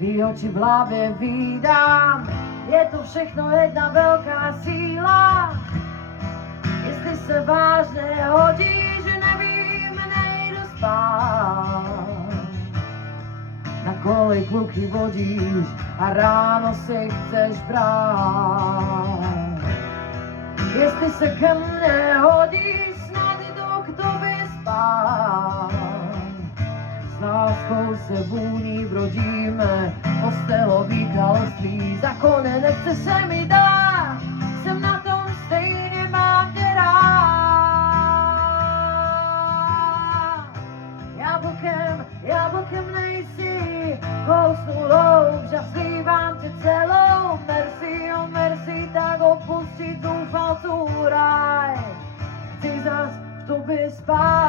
Tvý oči v hlavě vídám, je to všechno jedna velká síla. Jestli se vážně hodí, že nevím, nejdu spát. Na kolej kluky vodíš a ráno si chceš brát. Jestli se ke mně hodíš, snad jdu k tobě spát. S láskou se vůní brodíme, postelový království, zákony nechce se mi dát, jsem na tom stejně, mám tě rád. Jablkem nejsi, kousnu loup, žasívám tě celou, merci, oh merci, tak opustit zoufalců ráj. Chci zas v tobě spát.